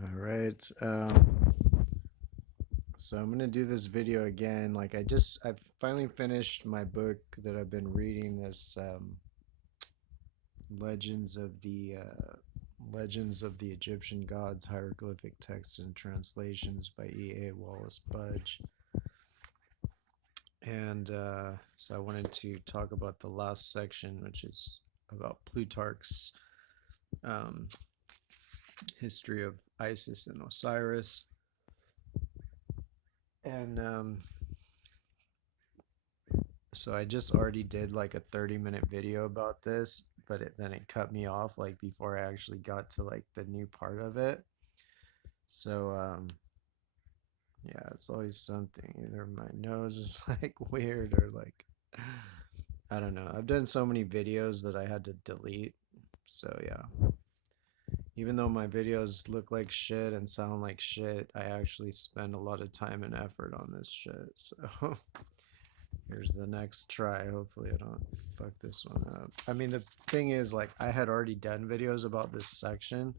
All right. So I'm gonna do this video again. I've finally finished my book that I've been reading. This Legends of the Legends of the Egyptian Gods, Hieroglyphic Texts and Translations by E.A. Wallace Budge. And so I wanted to talk about the last section, which is about Plutarch's um, history of Isis and Osiris. And So I just already did like a 30-minute video about this, but then it cut me off like before I actually got to like the new part of it. So yeah, it's always something. Either my nose is like weird or like I don't know. I've done so many videos that I had to delete. So yeah. Even though my videos look like shit and sound like shit, I actually spend a lot of time and effort on this shit. So here's the next try. Hopefully, I don't fuck this one up. I mean, the thing is, like, I had already done videos about this section,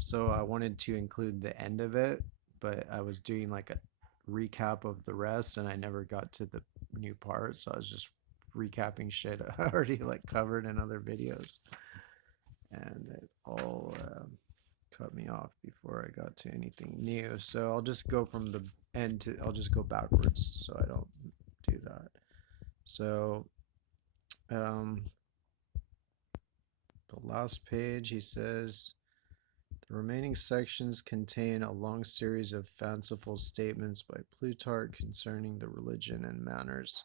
so I wanted to include the end of it, but I was doing like a recap of the rest, and I never got to the new part, so I was just recapping shit I already like covered in other videos, and it all cut me off before I got to anything new. So I'll just go from the end to I'll just go backwards, so I don't do that. So, um, the last page, he says, the remaining sections contain a long series of fanciful statements by Plutarch concerning the religion and manners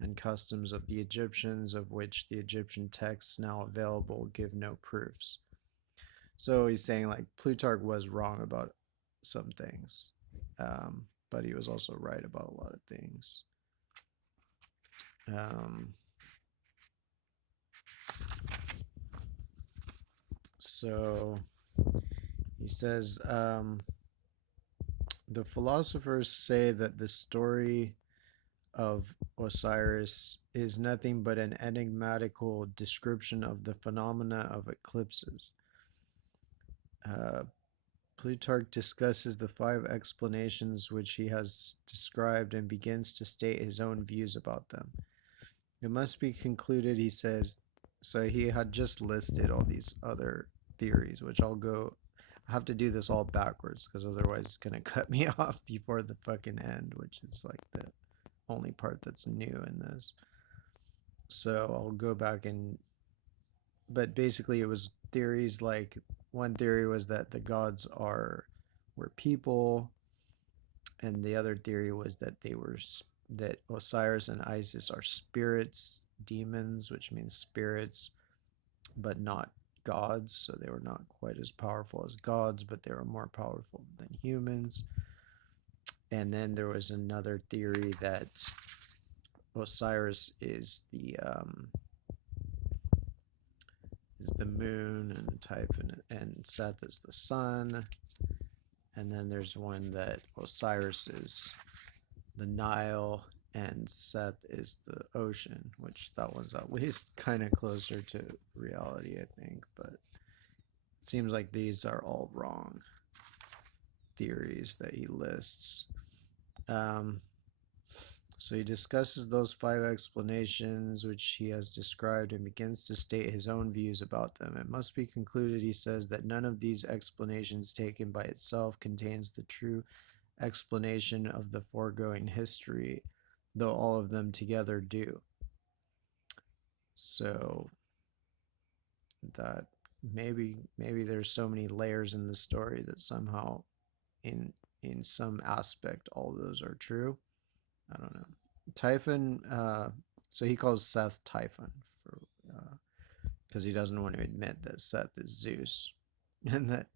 and customs of the Egyptians, of which the Egyptian texts now available give no proofs. So he's saying like Plutarch was wrong about some things, but he was also right about a lot of things. Um, so he says, the philosophers say that the story of Osiris is nothing but an enigmatical description of the phenomena of eclipses. Uh, Plutarch discusses the five explanations which he has described and begins to state his own views about them. It must be concluded, he says, so he had just listed all these other theories, which I have to do this all backwards because otherwise it's going to cut me off before the fucking end, which is like the only part that's new in this. So I'll go back but basically it was theories like one theory was that the gods were people, and the other theory was that that Osiris and Isis are spirits, demons, which means spirits, but not gods. So they were not quite as powerful as gods, but they were more powerful than humans. And then there was another theory that Osiris is the moon, and Typhon and Seth is the sun. And then there's one that Osiris is the Nile and Seth is the ocean, which that one's at least kind of closer to reality, I think. But it seems like these are all wrong theories that he lists. Um, so he discusses those five explanations which he has described and begins to state his own views about them. It must be concluded, he says, that none of these explanations taken by itself contains the true explanation of the foregoing history, though all of them together do. So that maybe there's so many layers in the story that somehow in in some aspect all those are true. I don't know. Typhon, so he calls Seth Typhon for because he doesn't want to admit that Seth is Zeus, and that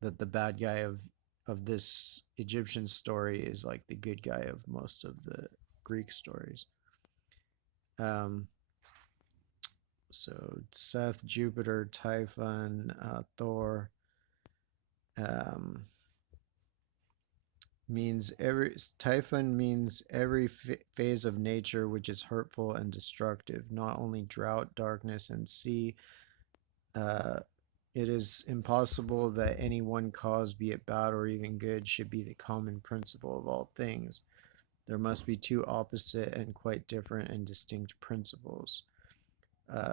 the bad guy of this Egyptian story is like the good guy of most of the Greek stories. Um, so Seth, Jupiter, Typhon, Thor, um, means every Typhon means every phase of nature which is hurtful and destructive, not only drought, darkness, and sea, uh, It is impossible that any one cause, be it bad or even good, should be the common principle of all things. There must be two opposite and quite different and distinct principles.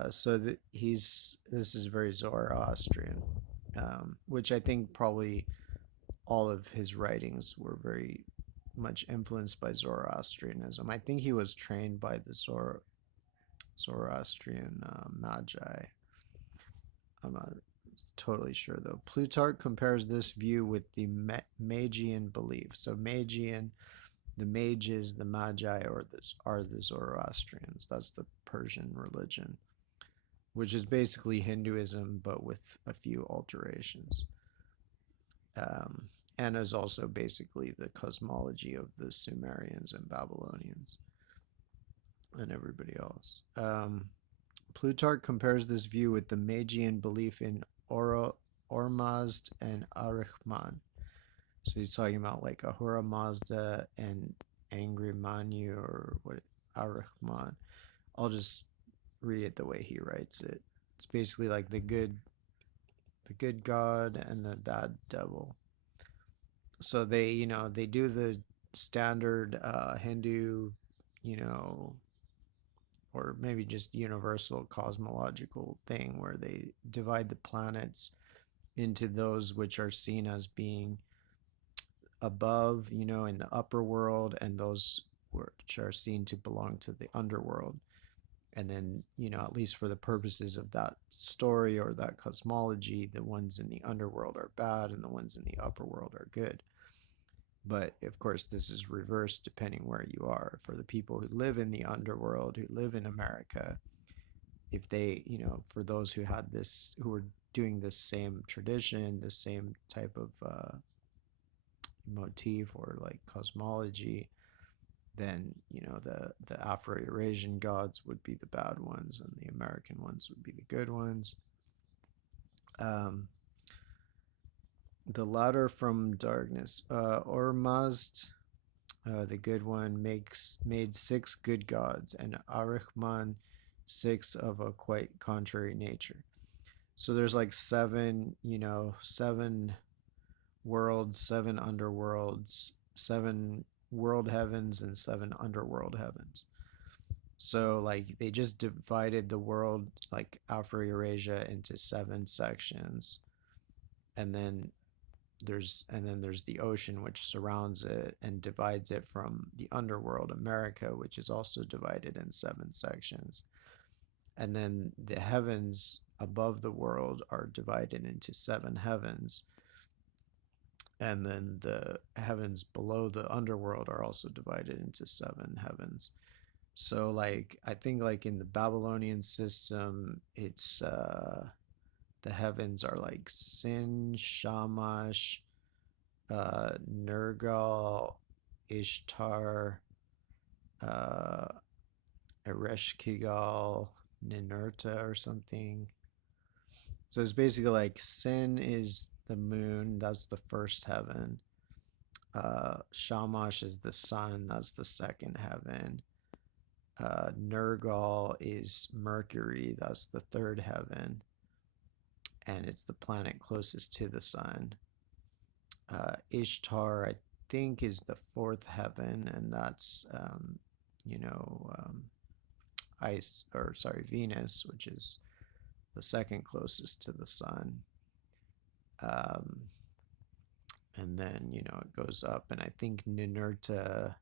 So that this is very Zoroastrian, which I think probably all of his writings were very much influenced by Zoroastrianism. I think he was trained by the Zoroastrian magi. I'm not totally sure though. Plutarch compares this view with the Magian belief. So Magian, the mages, the magi, are the Zoroastrians. That's the Persian religion, which is basically Hinduism but with a few alterations. Um, and is also basically the cosmology of the Sumerians and Babylonians and everybody else. Plutarch compares this view with the Magian belief in Ormazd and Arachman. So he's talking about like Ahura Mazda and Angry Manu or what Arachman. I'll just read it the way he writes it. It's basically like the good god and the bad devil. So they do the standard Hindu, you know, or maybe just universal cosmological thing where they divide the planets into those which are seen as being above, in the upper world, and those which are seen to belong to the underworld. And then, at least for the purposes of that story or that cosmology, the ones in the underworld are bad and the ones in the upper world are good. But of course, this is reversed depending where you are. For the people who live in the underworld, who live in America, if they, for those who had this, who were doing this same tradition, the same type of motif or like cosmology, then the Afro-Eurasian gods would be the bad ones, and the American ones would be the good ones. Um, the latter from darkness. Ormazd, the good one, made six good gods, and Arachman six of a quite contrary nature. So there's like seven, seven worlds, seven underworlds, seven world heavens, and seven underworld heavens. So like they just divided the world, like Afro-Eurasia, into seven sections, and there's the ocean which surrounds it and divides it from the underworld, America, which is also divided in seven sections. And then the heavens above the world are divided into seven heavens. And then the heavens below the underworld are also divided into seven heavens. So like I think like in the Babylonian system, it's the heavens are like Sin, Shamash, Nergal, Ishtar, uh, Ereshkigal, Ninurta or something. So it's basically like Sin is the moon, that's the first heaven. Shamash is the sun, that's the second heaven. Nergal is Mercury, that's the third heaven, and it's the planet closest to the sun. Ishtar, I think, is the fourth heaven, and that's ice or sorry Venus, which is the second closest to the sun. Um, and then it goes up, and I think Ninurta.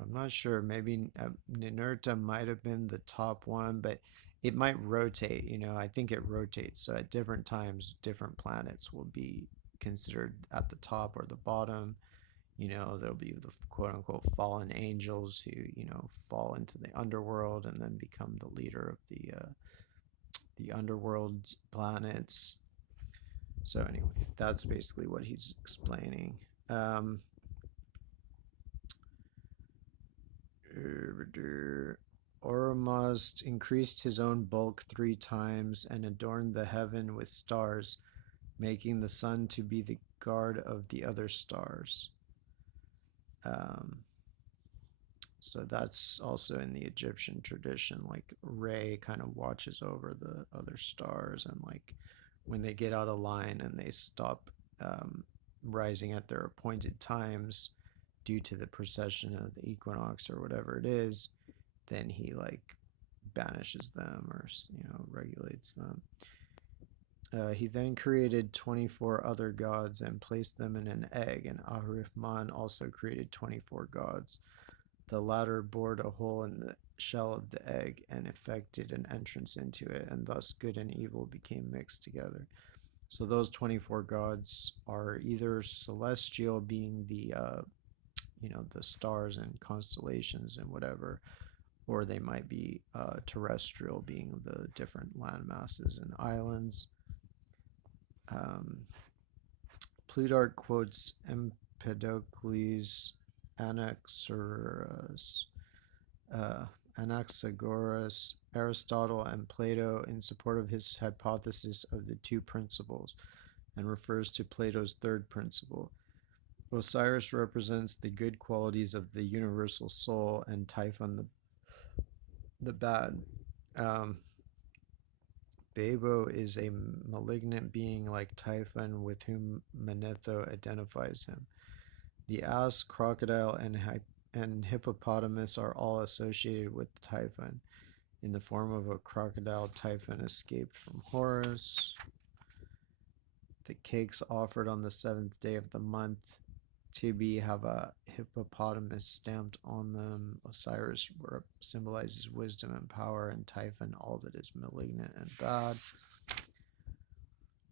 I'm not sure. Maybe Ninurta might have been the top one, but it might rotate. I think it rotates. So at different times, different planets will be considered at the top or the bottom. There'll be the quote unquote fallen angels who, fall into the underworld and then become the leader of the underworld planets. So anyway, that's basically what he's explaining. Ormazd increased his own bulk 3 times and adorned the heaven with stars, making the sun to be the guard of the other stars. So that's also in the Egyptian tradition. Like Re kind of watches over the other stars, and like when they get out of line and they stop um, rising at their appointed times due to the precession of the equinox or whatever it is, then he like banishes them or regulates them. He then created 24 other gods and placed them in an egg, and Ahriman also created 24 gods. The latter bored a hole in the shell of the egg and effected an entrance into it, and thus good and evil became mixed together. So those 24 gods are either celestial, being the stars and constellations and whatever, or they might be terrestrial, being the different land masses and islands. Um, Plutarch quotes Empedocles, Anaxagoras, Anaxagoras, Aristotle, and Plato in support of his hypothesis of the two principles, and refers to Plato's third principle. Osiris represents the good qualities of the universal soul, and Typhon the bad. Um, Babo is a malignant being like Typhon, with whom Manetho identifies him. The ass, crocodile, and hippopotamus are all associated with Typhon. In the form of a crocodile, Typhon escaped from Horus. The cakes offered on the seventh day of the month to be have a hippopotamus stamped on them. Osiris symbolizes wisdom and power, and Typhon all that is malignant and bad.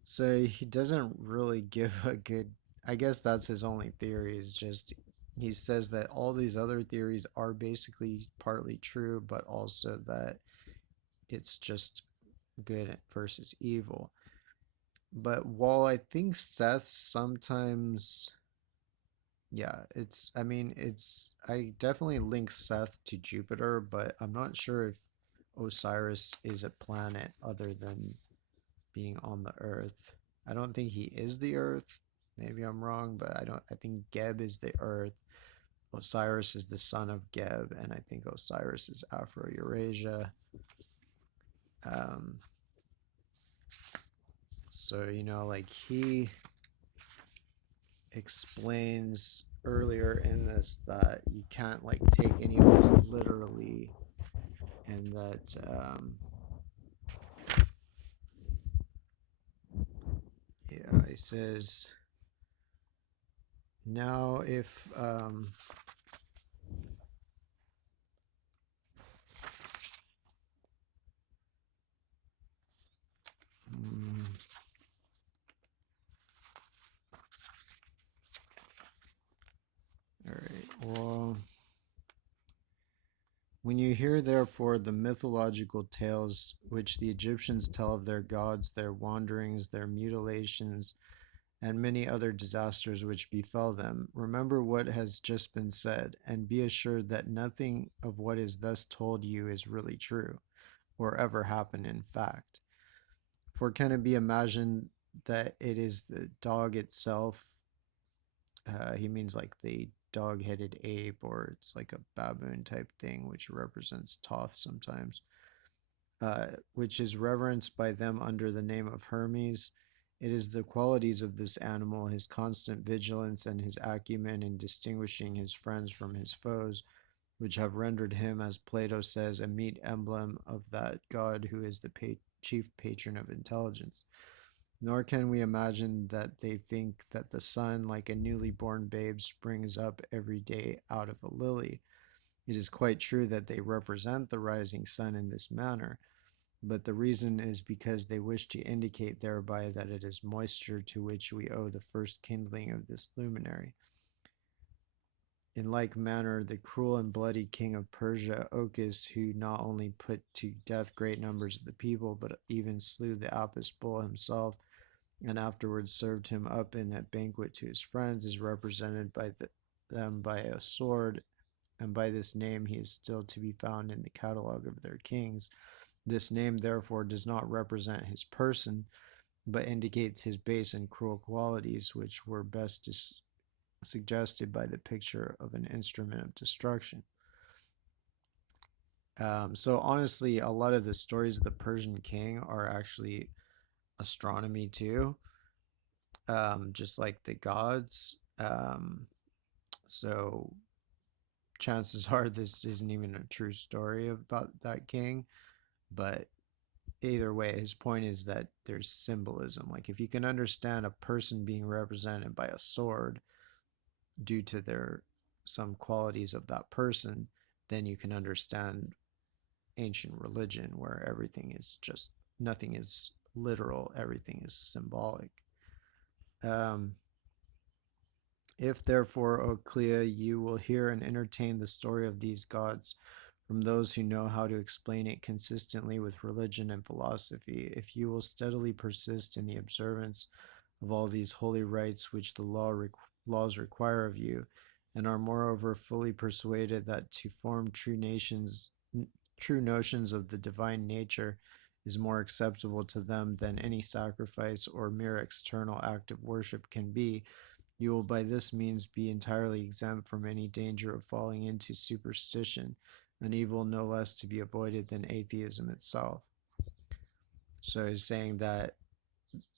So he doesn't really give a good. I guess that's his only theory. Is just he says that all these other theories are basically partly true, but also that it's just good versus evil. But while I think Seth sometimes, yeah, I definitely link Seth to Jupiter, but I'm not sure if Osiris is a planet other than being on the Earth. I don't think he is the Earth. Maybe I'm wrong, but I think Geb is the Earth. Osiris is the son of Geb, and I think Osiris is Afro-Eurasia. Um, so, like he explains earlier in this that you can't like take any of this literally, and that he says now if all right, well, when you hear, therefore, the mythological tales which the Egyptians tell of their gods, their wanderings, their mutilations, and many other disasters which befell them, remember what has just been said, and be assured that nothing of what is thus told you is really true, or ever happened in fact. For can it be imagined that it is the dog itself? He means like the dog-headed ape, or it's like a baboon type thing, which represents Thoth sometimes, which is reverenced by them under the name of Hermes. It is the qualities of this animal, his constant vigilance, and his acumen in distinguishing his friends from his foes, which have rendered him, as Plato says, a meet emblem of that god who is the chief patron of intelligence. Nor can we imagine that they think that the sun, like a newly born babe, springs up every day out of a lily. It is quite true that they represent the rising sun in this manner, but the reason is because they wish to indicate thereby that it is moisture to which we owe the first kindling of this luminary. In like manner, the cruel and bloody king of Persia, Ochus, who not only put to death great numbers of the people, but even slew the Apis bull himself, and afterwards served him up in a banquet to his friends, is represented by them by a sword, and by this name he is still to be found in the catalogue of their kings. This name, therefore, does not represent his person, but indicates his base and cruel qualities, which were best suggested by the picture of an instrument of destruction. So honestly, a lot of the stories of the Persian king are actually astronomy too, just like the gods. So chances are this isn't even a true story about that king, but either way, his point is that there's symbolism. Like if you can understand a person being represented by a sword due to their some qualities of that person, then you can understand ancient religion where everything is just nothing is literal, everything is symbolic. Um, if therefore, O Clea, you will hear and entertain the story of these gods from those who know how to explain it consistently with religion and philosophy, if you will steadily persist in the observance of all these holy rites which the laws require of you, and are moreover fully persuaded that to form true notions of the divine nature is more acceptable to them than any sacrifice or mere external act of worship can be, you will by this means be entirely exempt from any danger of falling into superstition, an evil no less to be avoided than atheism itself. So he's saying that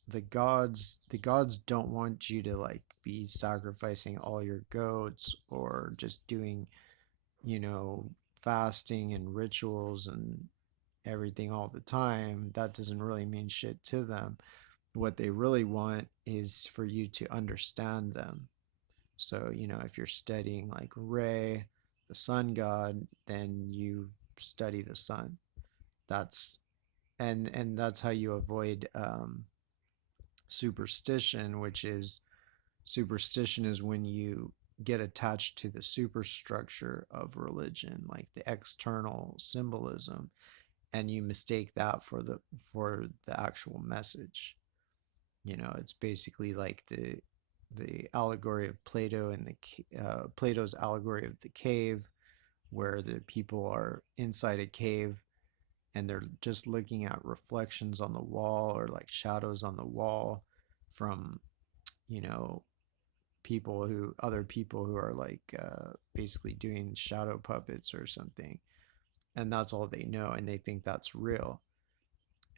the gods don't want you to like be sacrificing all your goats or just doing, fasting and rituals and everything all the time. That doesn't really mean shit to them. What they really want is for you to understand them. So, if you're studying like Re, the sun god, then you study the sun. That's and that's how you avoid superstition, which is superstition is when you get attached to the superstructure of religion, like the external symbolism, and you mistake that for the actual message. It's basically like the allegory of Plato and the Plato's allegory of the cave, where the people are inside a cave and they're just looking at reflections on the wall or like shadows on the wall from you know other people who are like basically doing shadow puppets or something, and that's all they know and they think that's real.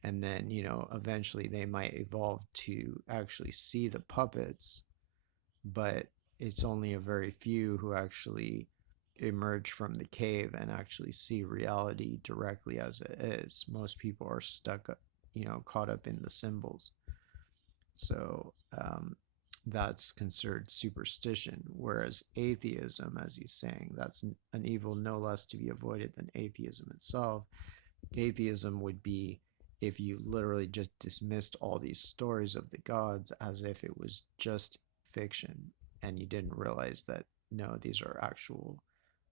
And then eventually they might evolve to actually see the puppets, but it's only a very few who actually emerge from the cave and actually see reality directly as it is. Most people are stuck, caught up in the symbols. So that's considered superstition, whereas atheism, as he's saying, that's an evil no less to be avoided than atheism itself. Atheism would be if you literally just dismissed all these stories of the gods as if it was just fiction, and you didn't realize that no, these are actual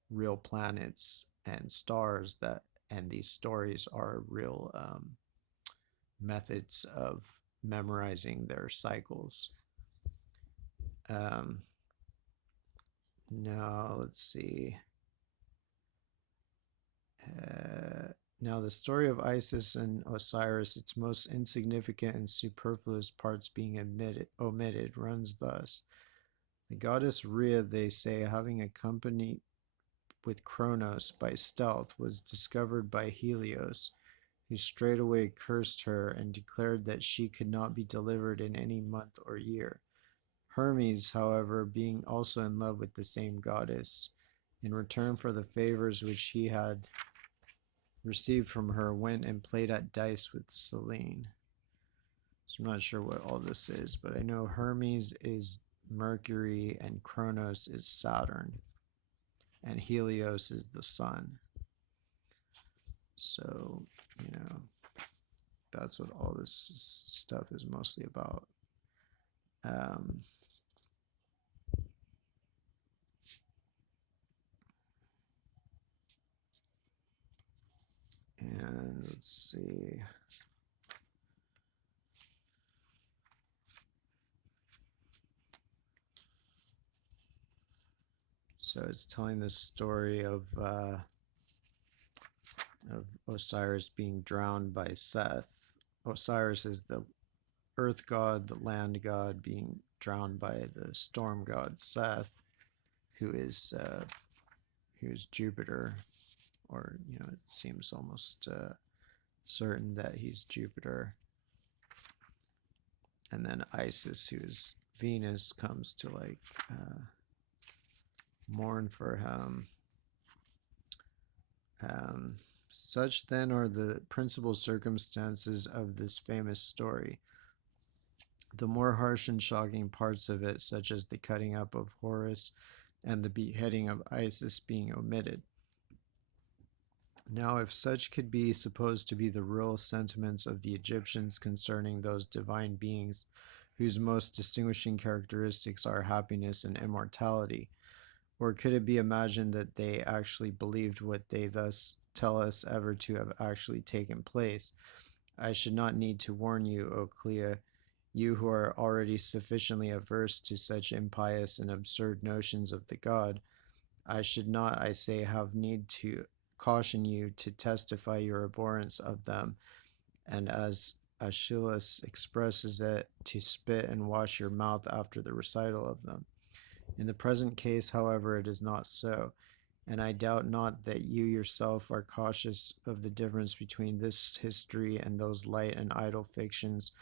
real planets and stars, and these stories are real methods of memorizing their cycles. um Now let's see. uh Now, the story of Isis and Osiris, its most insignificant and superfluous parts being omitted, runs thus. The goddess Rhea, they say, having accompanied with Kronos by stealth, was discovered by Helios, who straightway cursed her and declared that she could not be delivered in any month or year. Hermes, however, being also in love with the same goddess, in return for the favors which he had received from her, went and played at dice with Selene. So I'm not sure what all this is, but I know Hermes is Mercury and Kronos is Saturn and Helios is the sun. So, you know, that's what all this stuff is mostly about. Um, and let's see. So it's telling the story of Osiris being drowned by Seth. Osiris is the earth god, the land god, being drowned by the storm god Seth, who is Jupiter. or it seems almost certain that he's Jupiter. And then Isis, who's Venus, comes to like mourn for him. Um, Such then are the principal circumstances of this famous story. The more harsh and shocking parts of it, such as the cutting up of Horus and the beheading of Isis, being omitted. Now, if such could be supposed to be the real sentiments of the Egyptians concerning those divine beings whose most distinguishing characteristics are happiness and immortality, or could it be imagined that they actually believed what they thus tell us ever to have actually taken place, I should not need to warn you, O Clea, you who are already sufficiently averse to such impious and absurd notions of the god. I should not, I say, have need to caution you to testify your abhorrence of them, and as Aeschylus expresses it, to spit and wash your mouth after the recital of them. In the present case, however, it is not so, and I doubt not that you yourself are cautious of the difference between this history and those light and idle fictions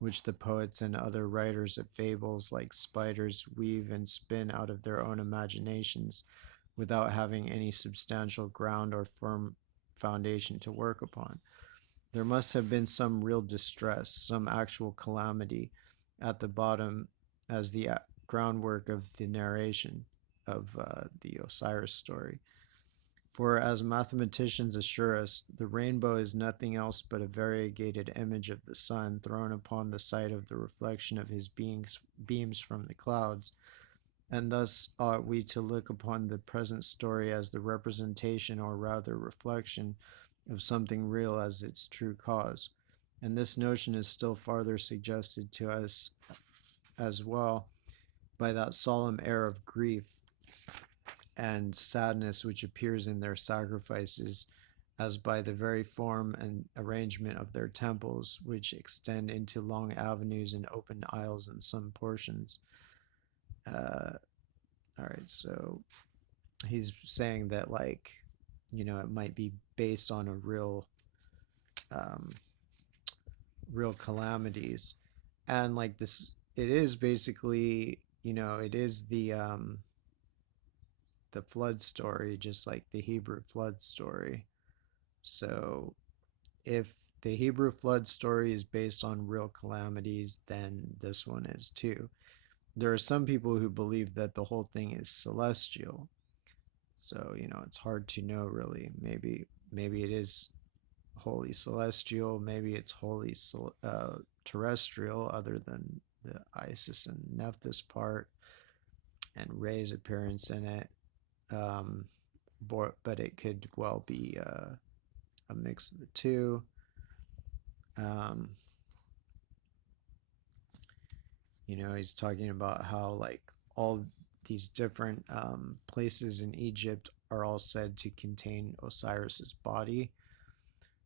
which the poets and other writers of fables like spiders weave and spin out of their own imaginations, without having any substantial ground or firm foundation to work upon. There must have been some real distress, some actual calamity at the bottom as the groundwork of the narration of the Osiris story. For as mathematicians assure us, the rainbow is nothing else but a variegated image of the sun thrown upon the sight of the reflection of his beams from the clouds, and thus ought we to look upon the present story as the representation, or rather reflection, of something real as its true cause. And this notion is still farther suggested to us as well by that solemn air of grief and sadness which appears in their sacrifices, as by the very form and arrangement of their temples, which extend into long avenues and open aisles in some portions. All right, so he's saying that, like, it might be based on a um, real calamities, and like this, it is basically, it is the flood story, just like the Hebrew flood story. So if the Hebrew flood story is based on real calamities, then this one is too. There are some people who believe that the whole thing is celestial. So, it's hard to know really. Maybe it is wholly celestial, maybe it's wholly terrestrial, other than the Isis and Nephthys part and Ray's appearance in it. But it could well be a mix of the two. Um, he's talking about how, like, all these different places in Egypt are all said to contain Osiris's body.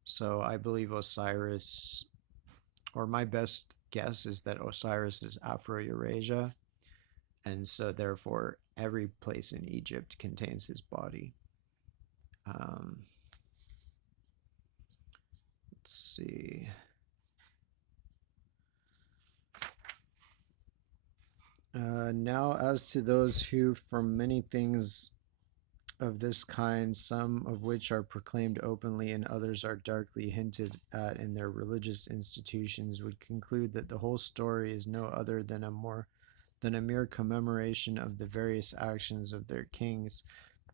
So I believe Osiris, or my best guess is that Osiris is Afro-Eurasia, and so therefore every place in Egypt contains his body. Let's see. Now, as to those who, from many things of this kind, some of which are proclaimed openly and others are darkly hinted at in their religious institutions, would conclude that the whole story is no other than a mere commemoration of the various actions of their kings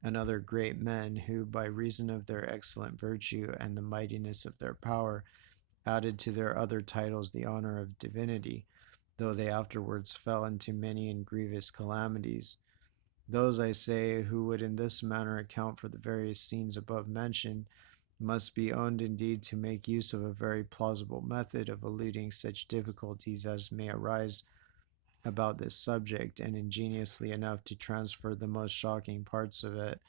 and other great men, who, by reason of their excellent virtue and the mightiness of their power, added to their other titles the honor of divinity, though they afterwards fell into many and grievous calamities. Those, I say, who would in this manner account for the various scenes above mentioned, must be owned indeed to make use of a very plausible method of eluding such difficulties as may arise about this subject, and ingeniously enough to transfer the most shocking parts of it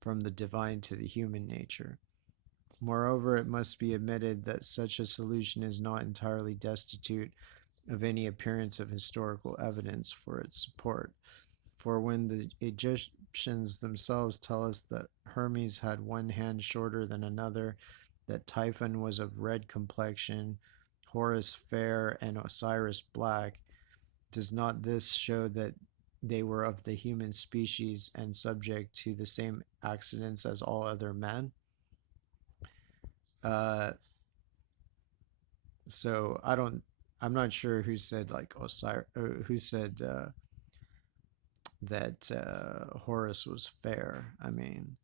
from the divine to the human nature. Moreover, it must be admitted that such a solution is not entirely destitute of any appearance of historical evidence for its support. For when the Egyptians themselves tell us that Hermes had one hand shorter than another, that Typhon was of red complexion, Horus fair, and Osiris black. Does not this show that they were of the human species and subject to the same accidents as all other men? Uh, so I'm not sure who said like Osiris, who said that Horus was fair. I mean,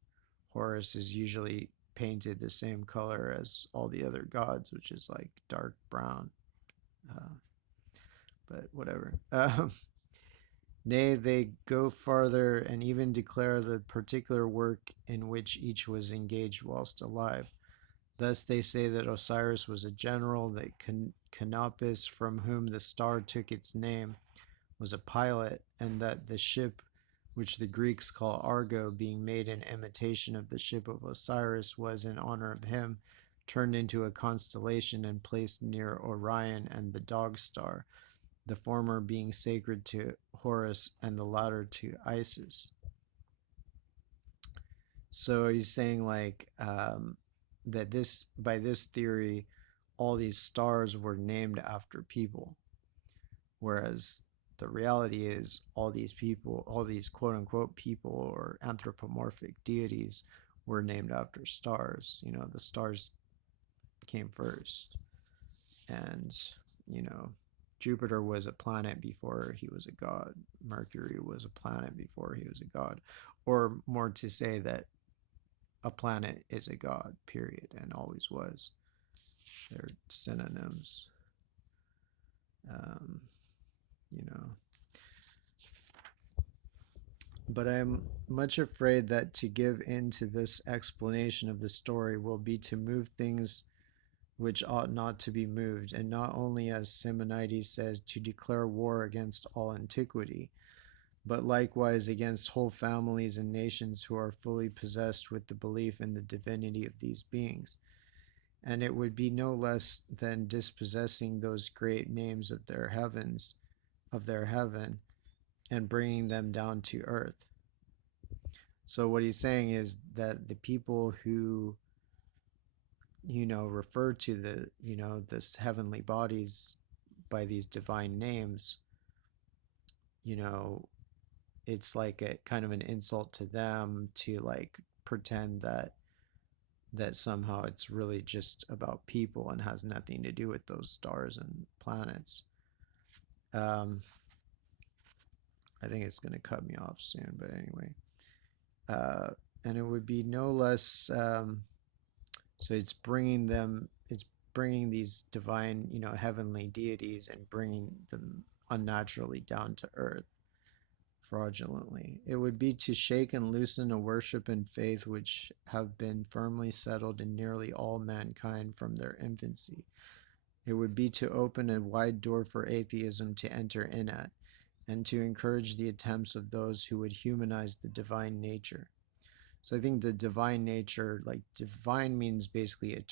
Horus is usually painted the same color as all the other gods, which is like dark brown. Uh, but whatever. Nay, they go farther and even declare the particular work in which each was engaged whilst alive. Thus they say that Osiris was a general, that Canopus, from whom the star took its name, was a pilot, and that the ship, which the Greeks call Argo, being made in imitation of the ship of Osiris, was, in honor of him, turned into a constellation and placed near Orion and the dog star, the former being sacred to Horus and the latter to Isis. So he's saying like that this by this theory, all these stars were named after people, whereas the reality is all these people, all these quote unquote people or anthropomorphic deities were named after stars. You know, the stars came first. And, you know, Jupiter was a planet before he was a god. Mercury was a planet before he was a god. Or more to say that a planet is a god, period, and always was. They're synonyms. Um, you know. But I am much afraid that to give in to this explanation of the story will be to move things which ought not to be moved, and not only, as Simonides says, to declare war against all antiquity, but likewise against whole families and nations who are fully possessed with the belief in the divinity of these beings. And it would be no less than dispossessing those great names of their heavens, of their heaven, and bringing them down to earth. So what he's saying is that the people who, you know, refer to the, you know, this heavenly bodies by these divine names, you know, it's like a kind of an insult to them to like pretend that somehow it's really just about people and has nothing to do with those stars and planets. I think it's going to cut me off soon, but anyway. And it would be no less, so it's bringing these divine, you know, heavenly deities and bringing them unnaturally down to earth fraudulently. It would be to shake and loosen a worship and faith which have been firmly settled in nearly all mankind from their infancy. It would be to open a wide door for atheism to enter in at, and to encourage the attempts of those who would humanize the divine nature. So I think the divine nature, like divine means basically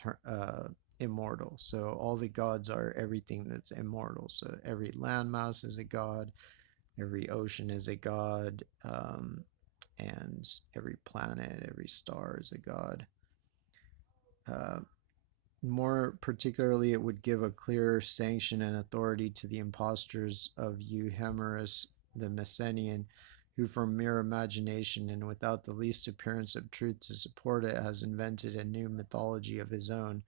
immortal. So all the gods are everything that's immortal. So every landmass is a god, every ocean is a god, and every planet, every star is a god. More particularly, it would give a clearer sanction and authority to the impostors of Euhemerus the Messenian, who from mere imagination and without the least appearance of truth to support it has invented a new mythology of his own,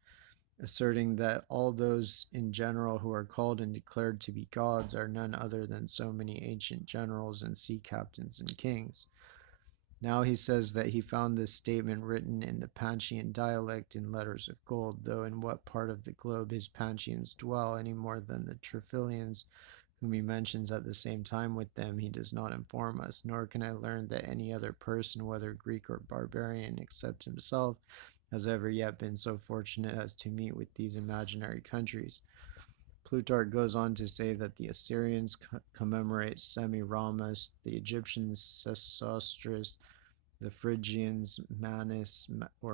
asserting that all those in general who are called and declared to be gods are none other than so many ancient generals and sea captains and kings. Now he says that he found this statement written in the Panchaean dialect in letters of gold, though in what part of the globe his Panchaeans dwell any more than the Triphilians, whom he mentions at the same time with them, he does not inform us, nor can I learn that any other person, whether Greek or barbarian, except himself, has ever yet been so fortunate as to meet with these imaginary countries. Plutarch goes on to say that the Assyrians commemorate Semiramis, the Egyptians Sesostris, the Phrygians Manis or